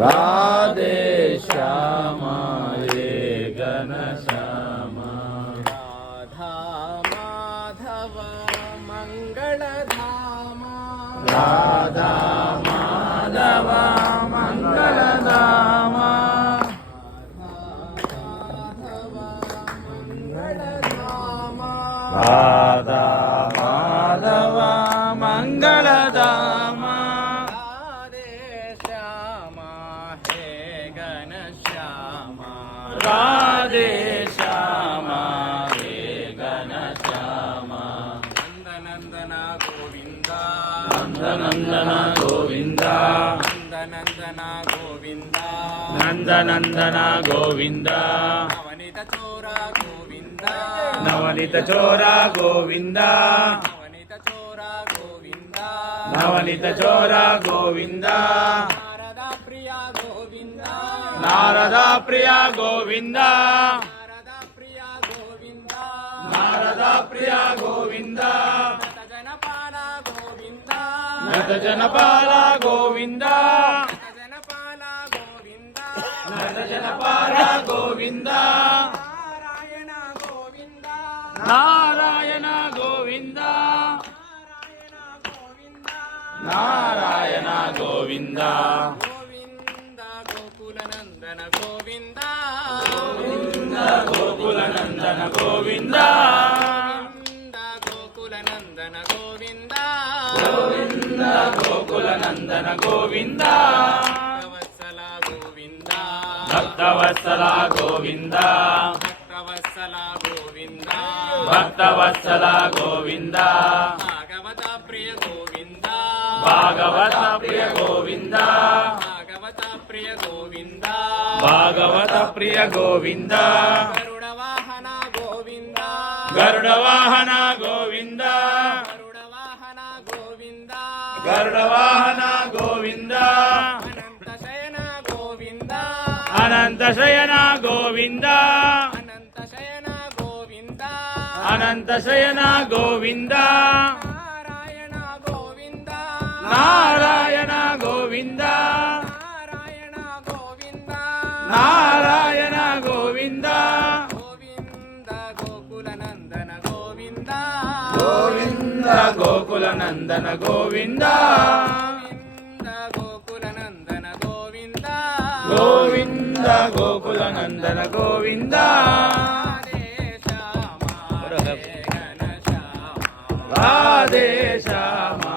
राधे श्यामा हे घनश्यामा राधा माधव मंगलधामा राधा माधव मंगलधामा राधा माधव मंगलधामा राधे श्यामा हे घनश्यामा नंदनंदन गोविंदा नंदनंदन गोविंदा नंदनंदन गोविंदा नंदनंदन गोविंदा नवनीत चोरा गोविंदा नवनीत चोरा गोविंदा नवनीत चोरा गोविंदा नवनीत चोरा गोविंदा नारदा प्रिया गोविंदा नारदा प्रिया गोविंदा नारदा प्रिया गोविंदा नारदा प्रिया गोविंदा जनपाल गोविंदा नत जनपाल गोविंदा जनपाल गोविंदा नत जनपाल गोविंदा नारायण गोविंदा नारायण गोविंदा नारायण गोविंदा गोविंदा गोकुल नंदन गोविंदा गोविंदा गोकुल नंदन गोविंदा गोकुल नंदन गोविंदा गोविंदा गोकुल नंदन गोविंदा भक्तवत्सला गोविंदा भक्तवत्सला गोविंदा भक्तवत्सला गोविंदा भक्तवत्सला गोविंदा भागवत प्रिय गोविंदा भागवत प्रिय गोविंदा भागवत प्रिय गोविंदा भागवत प्रिय गोविंदा गरुड़ वाहन गोविंदा गरुड़ वाहन गोविंदा गरुड़ वाहन गोविंदा गरुड़ वाहन गोविंदा अनंत शयन गोविंदा अनंत शयन गोविंदा अनंत शयन गोविंदा अनंत शयन गोविंदा नारायण गोविंदा नारायण गोविंदा नारायण गोविंदा नारायण गोविंदा गोविंद गोकुल नंदन गोविंदा गोविंदा गोकुल नंदन गोविंदा गोविंद गोकुल नंदन गोविंदा गोविंदा गोकुल नंदन गोविंदा राधे श्यामा हे घनश्यामा राधे श्यामा